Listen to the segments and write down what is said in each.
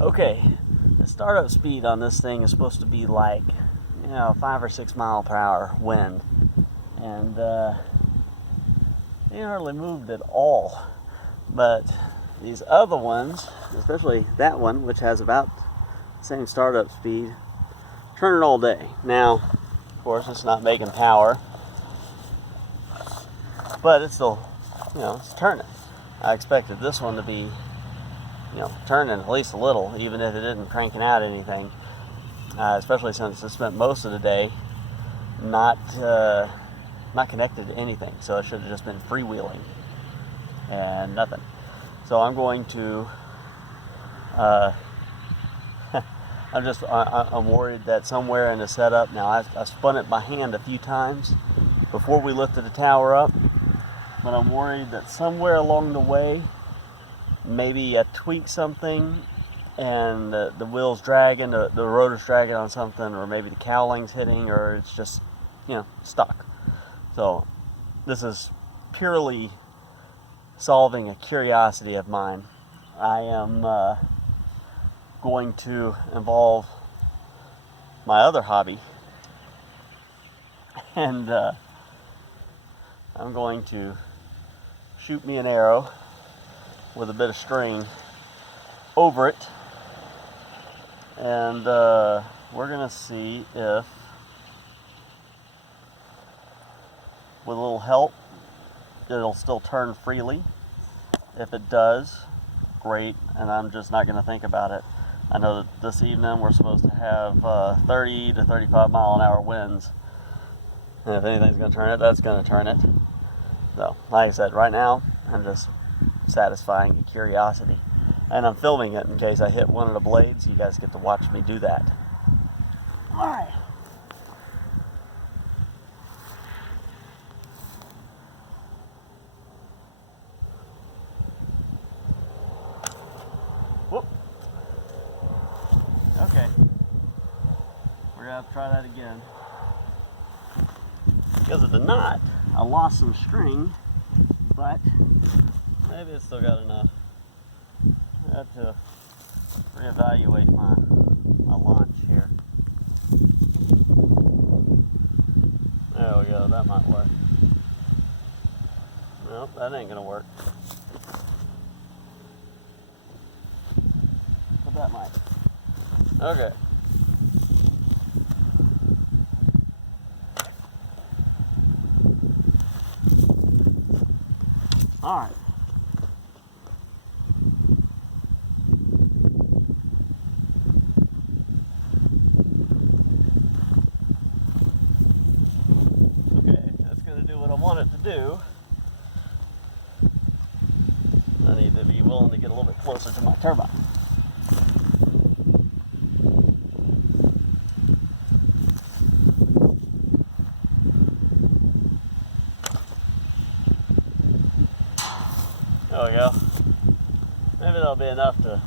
Okay, the startup speed on this thing is supposed to be like, 5 or 6 mile per hour wind, and they hardly moved at all. But these other ones, especially that one, which has about the same startup speed, turn it all day. Now, of course, it's not making power, but it's still, it's turning. I expected this one to be, turning at least a little, even if it isn't cranking out anything. Especially since it spent most of the day not connected to anything, so it should have just been freewheeling and nothing. So I'm going to. I'm worried that somewhere in the setup. Now I spun it by hand a few times before we lifted the tower up, but I'm worried that somewhere along the way, maybe I tweaked something and the wheel's dragging, the rotor's dragging on something, or maybe the cowling's hitting, or it's just, stuck. So this is purely solving a curiosity of mine. I am going to involve my other hobby, and I'm going to shoot me an arrow with a bit of string over it, and we're gonna see if, with a little help, it'll still turn freely. If it does, great, and I'm just not gonna think about it. I know that this evening we're supposed to have 30 to 35 mile an hour winds, and if anything's gonna turn it, that's gonna turn it. So, like I said, right now I'm just satisfying a curiosity. And I'm filming it in case I hit one of the blades, so you guys get to watch me do that. Alright. Whoop. Okay. We're gonna have to try that again. Because of the knot, I lost some string, but maybe it's still got enough. I have to reevaluate my launch here. There we go, that might work. Nope, that ain't gonna work. But that might. Okay. Alright. Closer to my turbine. There we go. Maybe that'll be enough to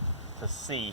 see.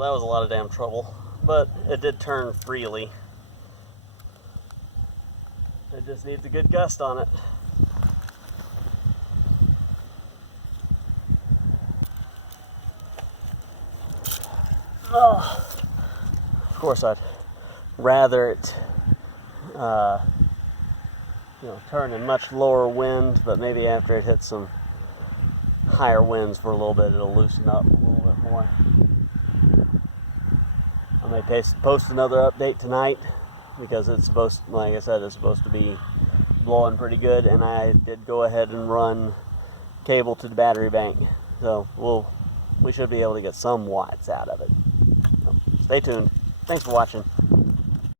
That was a lot of damn trouble, but it did turn freely. It just needs a good gust on it. Oh, of course I'd rather it turn in much lower wind, but maybe after it hits some higher winds for a little bit, it'll loosen up a little bit more. I may post another update tonight, because it's supposed, like I said, it's supposed to be blowing pretty good, and I did go ahead and run cable to the battery bank, so we should be able to get some watts out of it. So stay tuned. Thanks for watching.